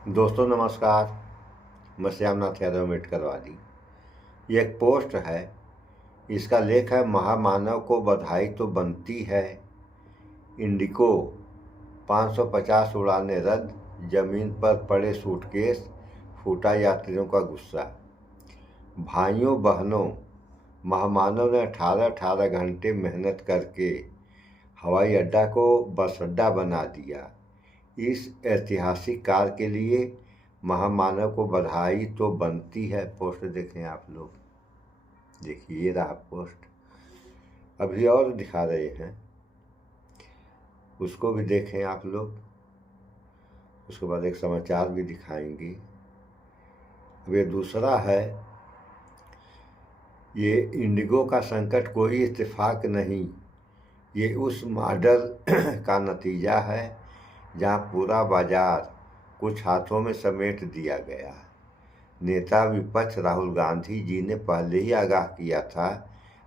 दोस्तों नमस्कार। मैं श्यामनाथ यादव अम्बेडकरवादी। ये एक पोस्ट है। इसका लेख है, महामानव को बधाई तो बनती है। इंडिगो 550 उड़ानें रद्द, जमीन पर पड़े सूटकेस, फूटा यात्रियों का गुस्सा। भाइयों बहनों, महामानव ने 18-18 घंटे मेहनत करके हवाई अड्डा को बस अड्डा बना दिया। इस ऐतिहासिक कार्य के लिए महामानव को बधाई तो बनती है। पोस्ट देखें आप लोग, देखिए ये रहा पोस्ट। अभी और दिखा रहे हैं, उसको भी देखें आप लोग। उसके बाद एक समाचार भी दिखाएंगे। अब ये दूसरा है, ये इंडिगो का संकट कोई इत्तेफाक नहीं, ये उस मॉडल का नतीजा है जहां पूरा बाजार कुछ हाथों में समेट दिया गया। नेता विपक्ष राहुल गांधी जी ने पहले ही आगाह किया था।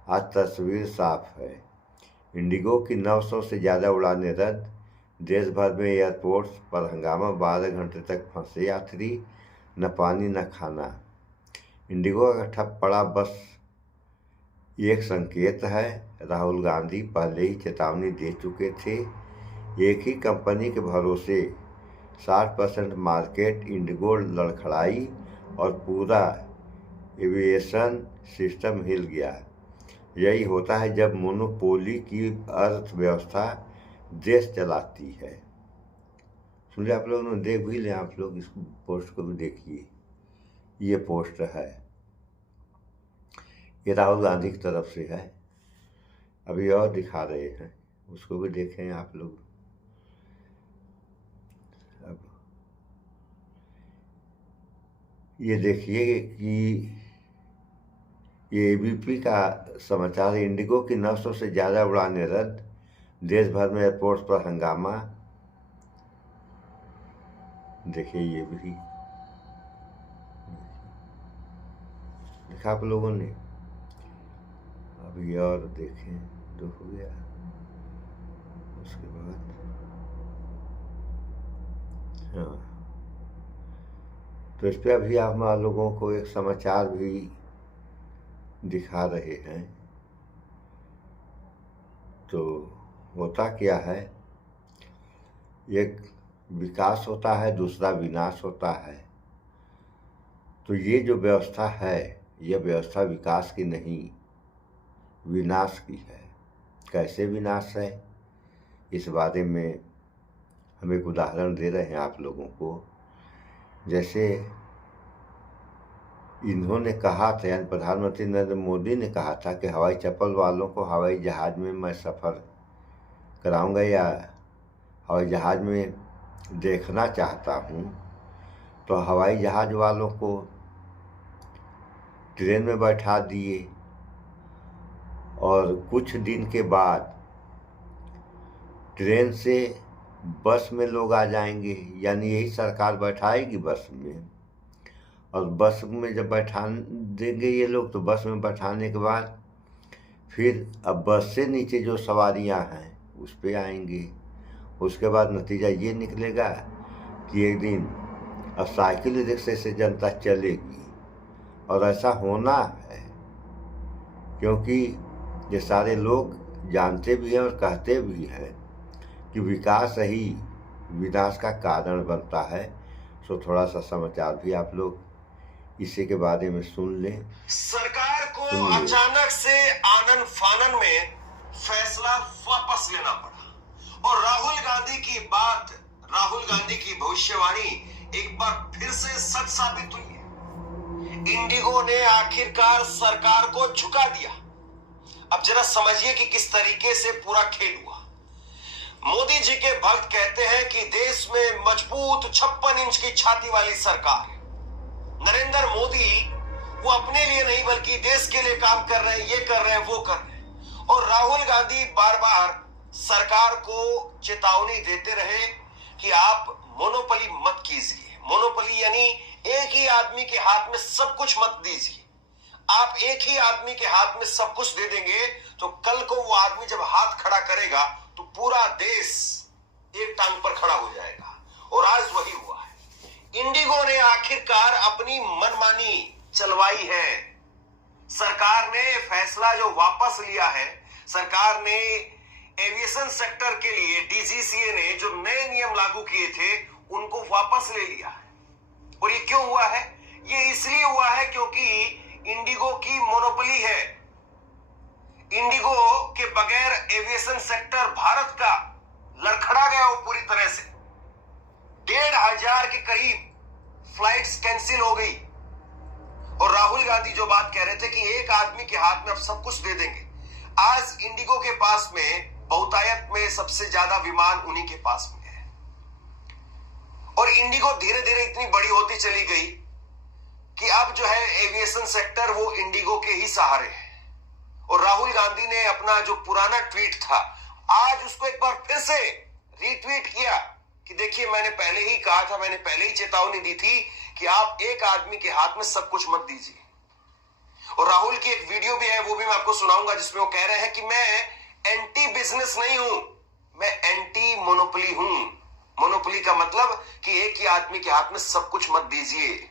आज तस्वीर साफ है। इंडिगो की 900 से ज़्यादा उड़ानें रद्द, देश भर में एयरपोर्ट्स पर हंगामा, 12 घंटे तक फंसे यात्री, न पानी न खाना। इंडिगो का ठप पड़ा बस एक संकेत है। राहुल गांधी पहले ही चेतावनी दे चुके थे। एक ही कंपनी के भरोसे 60% मार्केट इंडिगो लड़खड़ाई और पूरा एविएशन सिस्टम हिल गया। यही होता है जब मोनोपोली की अर्थव्यवस्था देश चलाती है। सुन लिया आप लोगों ने, देख भी लें आप लोग, इस पोस्ट को भी देखिए। ये पोस्ट है, ये राहुल गांधी की तरफ से है। अभी और दिखा रहे हैं, उसको भी देखें आप लोग। अब ये देखिए कि ये एबीपी का समाचार है। इंडिगो की 900 से ज़्यादा उड़ानें रद्द, देश भर में एयरपोर्ट्स पर हंगामा। देखिए ये भी देखा आप लोगों ने। अभी और देखें, तो हो गया। उसके बाद हाँ, तो इस पर अभी आप लोगों को एक समाचार भी दिखा रहे हैं। तो होता क्या है, एक विकास होता है, दूसरा विनाश होता है। तो ये जो व्यवस्था है, यह व्यवस्था विकास की नहीं, विनाश की है। कैसे विनाश है, इस बारे में हम एक उदाहरण दे रहे हैं आप लोगों को। जैसे इन्होंने कहा था, यानी प्रधानमंत्री नरेंद्र मोदी ने कहा था कि हवाई चप्पल वालों को हवाई जहाज़ में मैं सफ़र कराऊंगा या हवाई जहाज़ में देखना चाहता हूं। तो हवाई जहाज़ वालों को ट्रेन में बैठा दिए और कुछ दिन के बाद ट्रेन से बस में लोग आ जाएंगे, यानी यही सरकार बैठाएगी बस में। और बस में जब बैठा देंगे ये लोग, तो बस में बैठाने के बाद फिर अब बस से नीचे जो सवारियां हैं उस पे आएंगे। उसके बाद नतीजा ये निकलेगा कि एक दिन अब साइकिल रिक्शे से जनता चलेगी। और ऐसा होना है, क्योंकि ये सारे लोग जानते भी हैं और कहते भी हैं कि विकास ही विनाश का कारण बनता है। सो थोड़ा सा समाचार भी आप लोग इसी के बारे में सुन लें। सरकार को अचानक से आनन फानन में फैसला वापस लेना पड़ा और राहुल गांधी की बात, राहुल गांधी की भविष्यवाणी एक बार फिर से सच साबित हुई है। इंडिगो ने आखिरकार सरकार को झुका दिया। अब जरा समझिए कि किस तरीके से पूरा खेल हुआ। मोदी जी के भक्त कहते हैं कि देश में मजबूत 56 इंच की छाती वाली सरकार है। नरेंद्र मोदी वो अपने लिए नहीं बल्कि देश के लिए काम कर रहे हैं, ये कर रहे हैं, वो कर रहे हैं। और राहुल गांधी बार बार सरकार को चेतावनी देते रहे कि आप मोनोपोली मत कीजिए। मोनोपोली यानी एक ही आदमी के हाथ में सब कुछ मत दीजिए। आप एक ही आदमी के हाथ में सब कुछ दे देंगे तो कल को वो आदमी जब हाथ खड़ा करेगा तो पूरा देश एक टांग पर खड़ा हो जाएगा। और आज वही हुआ है। सरकार अपनी मनमानी चलवाई है। सरकार ने फैसला जो वापस लिया है, सरकार ने एविएशन सेक्टर के लिए डीजीसीए ने जो नए नियम लागू किए थे उनको वापस ले लिया है। और ये क्यों हुआ है? ये इसलिए हुआ है क्योंकि इंडिगो की मोनोपोली है। इंडिगो के बगैर एविएशन सेक्टर भारत का लड़खड़ा गया वो पूरी तरह से। 1,500 के करीब फ्लाइट्स कैंसिल हो गई। और राहुल गांधी जो बात कह रहे थे कि एक आदमी के हाथ में अब सब कुछ दे देंगे, आज इंडिगो के पास में बहुतायत में सबसे ज्यादा विमान उन्हीं के पास में है। और इंडिगो धीरे धीरे इतनी बड़ी होती चली गई कि अब जो है एविएशन सेक्टर वो इंडिगो के ही सहारे है। और राहुल गांधी ने अपना जो पुराना ट्वीट था आज उसको एक बार फिर से रीट्वीट किया कि देखिए मैंने पहले ही कहा था, मैंने पहले ही चेतावनी दी थी कि आप एक आदमी के हाथ में सब कुछ मत दीजिए। और राहुल की एक वीडियो भी है, वो भी मैं आपको सुनाऊंगा, जिसमें वो कह रहे हैं कि मैं एंटी बिजनेस नहीं हूं, मैं एंटी मोनोपोली हूं। मोनोपोली का मतलब कि एक ही आदमी के हाथ में सब कुछ मत दीजिए।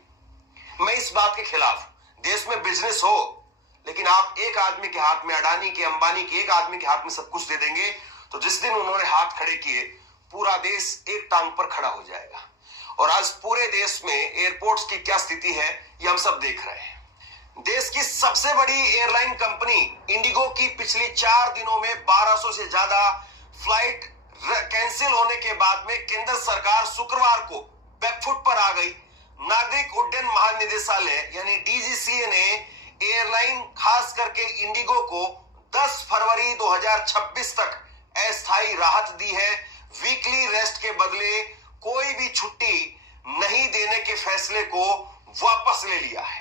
मैं इस बात के खिलाफ, देश में बिजनेस हो लेकिन आप एक आदमी के हाथ में, अडानी के, अंबानी के एक आदमी के हाथ में सब कुछ दे देंगे तो जिस दिन उन्होंने हाथ खड़े किए पूरा देश एक टांग पर खड़ा हो जाएगा। और आज पूरे देश में एयरपोर्ट्स की क्या स्थिति है ये हम सब देख रहे हैं। देश की सबसे बड़ी एयरलाइन कंपनी इंडिगो की पिछले 4 दिनों में 1200 से ज्यादा फ्लाइट कैंसिल होने के बाद में केंद्र सरकार शुक्रवार को बैकफुट पर आ गई। नागरिक उड्डयन महानिदेशालय यानी डीजीसीए ने एयरलाइन खास करके इंडिगो को 10 फरवरी 2026 तक अस्थायी राहत दी है। वीकली रेस्ट के बदले कोई भी छुट्टी नहीं देने के फैसले को वापस ले लिया है।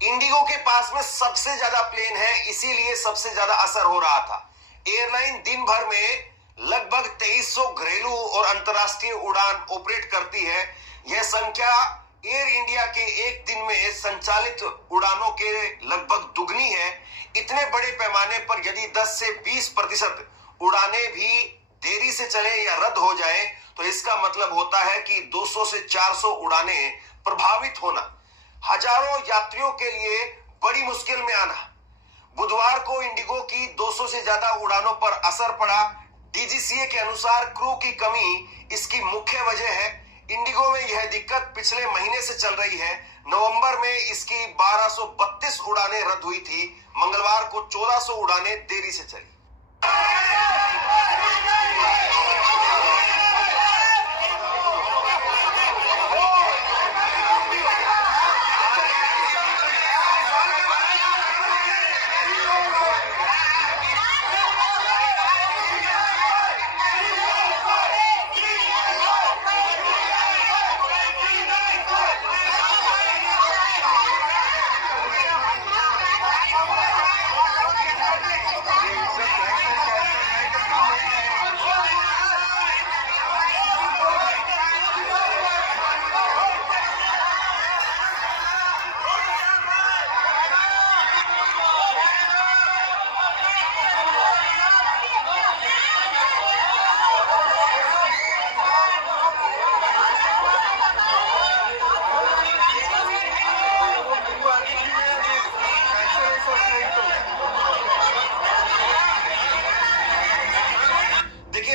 इंडिगो के पास में सबसे ज्यादा प्लेन है, इसीलिए सबसे ज्यादा असर हो रहा था। एयरलाइन दिन भर में लगभग 2300 घरेलू और अंतरराष्ट्रीय उड़ान ऑपरेट करती है। यह संख्या एयर इंडिया के एक दिन में संचालित उड़ानों के लगभग दुगनी है। इतने बड़े पैमाने पर यदि 10 से 20% उड़ानें भी देरी से चले या रद्द हो जाए तो इसका मतलब होता है कि 200 से 400 उड़ानें प्रभावित होना, हजारों यात्रियों के लिए बड़ी मुश्किल में आना। बुधवार को इंडिगो की 200 से ज्यादा उड़ानों पर असर पड़ा। डीजीसीए के अनुसार क्रू की कमी इसकी मुख्य वजह है। इंडिगो में यह दिक्कत पिछले महीने से चल रही है। नवंबर में इसकी 1232 उड़ानें रद्द हुई थी। मंगलवार को 1400 उड़ानें देरी से चली।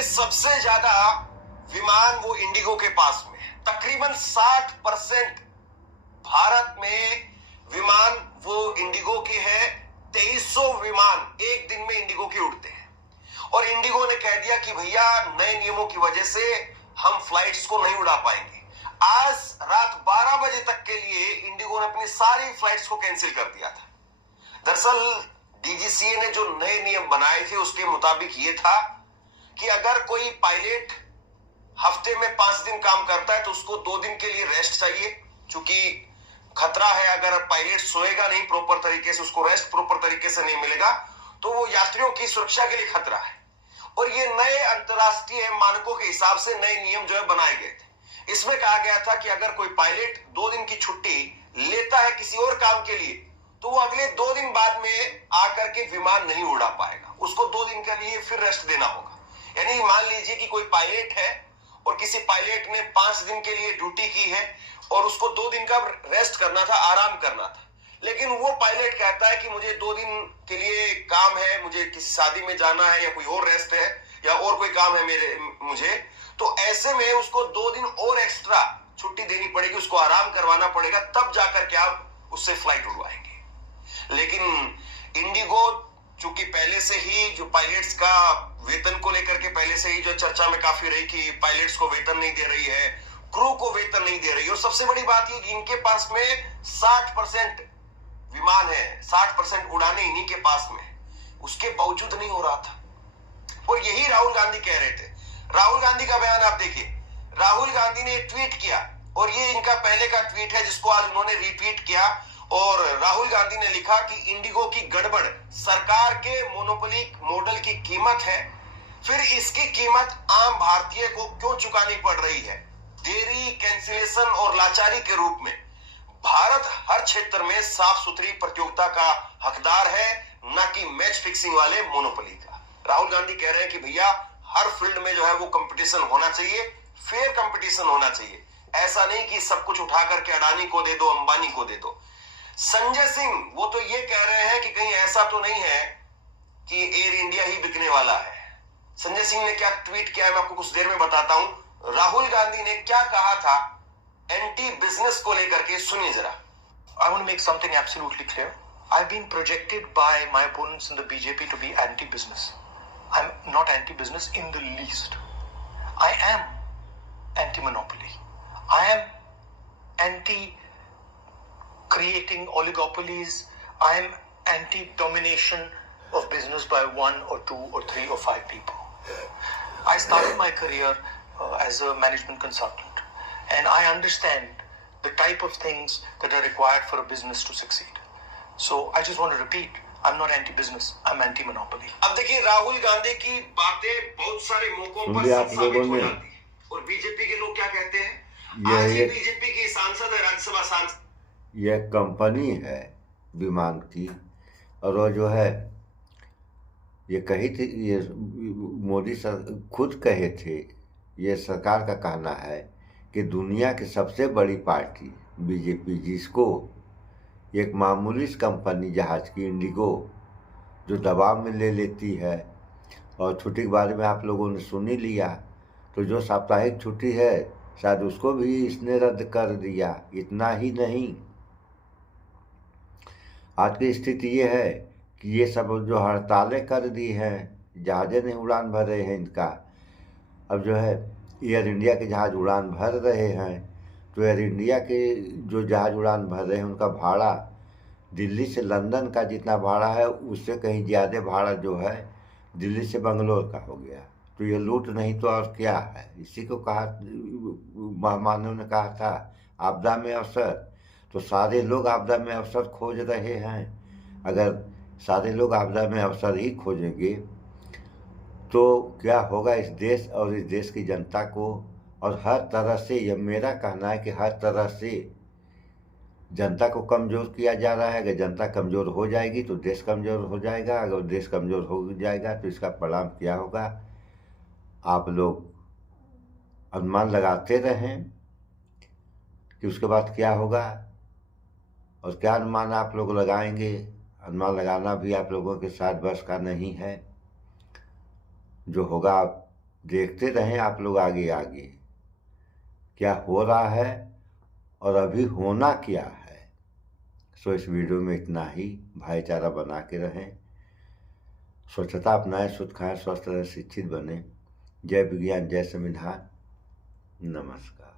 सबसे ज्यादा विमान वो इंडिगो के पास में है। तकरीबन 60% भारत में विमान वो इंडिगो के हैं। 2300 विमान एक दिन में इंडिगो के उड़ते हैं। और इंडिगो ने कह दिया कि भैया नए नियमों की वजह से हम फ्लाइट्स को नहीं उड़ा पाएंगे। आज रात 12 बजे तक के लिए इंडिगो ने अपनी सारी फ्लाइट्स को कैंसिल कर दिया था। दरअसल डीजीसीए ने जो नए नियम बनाए थे उसके मुताबिक ये था कि अगर कोई पायलट हफ्ते में 5 दिन काम करता है तो उसको 2 दिन के लिए रेस्ट चाहिए। चूंकि खतरा है, अगर पायलट सोएगा नहीं प्रॉपर तरीके से, उसको रेस्ट प्रॉपर तरीके से नहीं मिलेगा तो वो यात्रियों की सुरक्षा के लिए खतरा है। और ये नए अंतरराष्ट्रीय मानकों के हिसाब से नए नियम जो है बनाए गए थे। इसमें कहा गया था कि अगर कोई पायलट 2 दिन की छुट्टी लेता है किसी और काम के लिए तो वो अगले 2 दिन बाद में आकर के विमान नहीं उड़ा पाएगा, उसको 2 दिन के लिए फिर रेस्ट देना होगा। यानी मान लीजिए कि कोई पायलट है और किसी पायलट ने 5 दिन के लिए ड्यूटी की है और उसको 2 दिन का रेस्ट करना था, आराम करना था। लेकिन वो पायलट कहता है कि मुझे 2 दिन के लिए काम है, मुझे किसी शादी में जाना है, या कोई और रेस्ट है, या और कोई काम है मुझे। तो ऐसे में उसको 2 दिन और एक्स्ट्रा छुट्टी देनी पड़ेगी, उसको आराम करवाना पड़ेगा, तब जाकर के आप उससे फ्लाइट उड़वाएंगे। लेकिन इंडिगो चूंकि पहले से ही जो पायलट्स का वेतन को लेकर के पहले से ही जो चर्चा में काफी रही कि पायलट्स को वेतन नहीं दे रही है, क्रू को वेतन नहीं दे रही है, और सबसे बड़ी बात ये कि इनके पास में 60% विमान है, 60% उड़ाने इन्हीं के पास में, उसके बावजूद नहीं हो रहा था। और यही राहुल गांधी कह रहे थे। राहुल गांधी का बयान आप देखिए, राहुल गांधी ने ट्वीट किया, और ये इनका पहले का ट्वीट है जिसको आज उन्होंने रिट्वीट किया, और राहुल गांधी ने लिखा कि इंडिगो की गड़बड़ सरकार के मोनोपोली मॉडल की कीमत है, फिर इसकी कीमत आम भारतीय को क्यों चुकानी पड़ रही है? देरी, कैंसिलेशन और लाचारी के रूप में भारत हर क्षेत्र में साफ सुथरी प्रतियोगिता का हकदार है, न कि मैच फिक्सिंग वाले मोनोपोली का। राहुल गांधी कह रहे हैं कि भैया हर फील्ड में जो है वो कंपटीशन होना चाहिए, फेयर कंपटीशन होना चाहिए, ऐसा नहीं कि सब कुछ उठा करके अडानी को दे दो, अंबानी को दे दो। संजय सिंह वो तो ये कह रहे हैं कि कहीं ऐसा तो नहीं है कि एयर इंडिया ही बिकने वाला है। संजय सिंह ने क्या ट्वीट किया है मैं आपको कुछ देर में बताता हूं। राहुल गांधी ने क्या कहा था एंटी बिजनेस को लेकर के, सुनिए जरा। I want to make something absolutely clear. I've been projected by my opponents in the BJP to be anti-business. I'm not anti-business in the least. I am anti-monopoly. I am anti-creating oligopolies. I am anti-domination of business by 1 or 2 or 3 or 5 people. I started my career as a management consultant, and I understand the type of things that are required for a business to succeed. So I just want to repeat, I'm not anti-business, I'm anti-monopoly. अब देखिए राहुल गांधी की बातें बहुत सारे मौकों पर आप साबित लोगों हो ने जाती है, और बीजेपी के लोग क्या कहते हैं, ये आज ही बीजेपी की सांसद है, राज्यसभा सांसद, यह कंपनी है विमान की, और वो जो है ये कही थी, ये मोदी सर खुद कहे थे, ये सरकार का कहना है कि दुनिया की सबसे बड़ी पार्टी बीजेपी, जिसको एक मामूली कंपनी जहाज की इंडिगो जो दबाव में ले लेती है, और छुट्टी के बारे में आप लोगों ने सुन ही लिया, तो जो साप्ताहिक छुट्टी है शायद उसको भी इसने रद्द कर दिया। इतना ही नहीं, आज की स्थिति ये है कि ये सब जो हड़तालें कर दी हैं, जहाज़ें नहीं उड़ान भर रहे हैं इनका, अब जो है एयर इंडिया के जहाज़ उड़ान भर रहे हैं, तो एयर इंडिया के जो जहाज़ उड़ान भर रहे हैं उनका भाड़ा दिल्ली से लंदन का जितना भाड़ा है उससे कहीं ज़्यादा भाड़ा जो है दिल्ली से बंगलोर का हो गया। तो ये लूट नहीं तो और क्या है। इसी को कहा, मेहमानों ने कहा था आपदा में अवसर, तो सारे लोग आपदा में अवसर खोज रहे हैं। अगर सारे लोग आपदा में अवसर ही खोजेंगे तो क्या होगा इस देश और इस देश की जनता को। और हर तरह से यह मेरा कहना है कि हर तरह से जनता को कमज़ोर किया जा रहा है। अगर जनता कमज़ोर हो जाएगी तो देश कमज़ोर हो जाएगा, अगर देश कमज़ोर हो जाएगा तो इसका परिणाम क्या होगा आप लोग अनुमान लगाते रहें कि उसके बाद क्या होगा। और क्या अनुमान आप लोग लगाएंगे, अनुमान लगाना भी आप लोगों के साथ बस का नहीं है। जो होगा आप देखते रहें, आप लोग आगे आगे क्या हो रहा है और अभी होना क्या है। सो इस वीडियो में इतना ही। भाईचारा बना के रहें, स्वच्छता अपनाएं, शुद्ध खाएं, स्वस्थ रहें, शिक्षित बने। जय विज्ञान, जय संविधान। नमस्कार।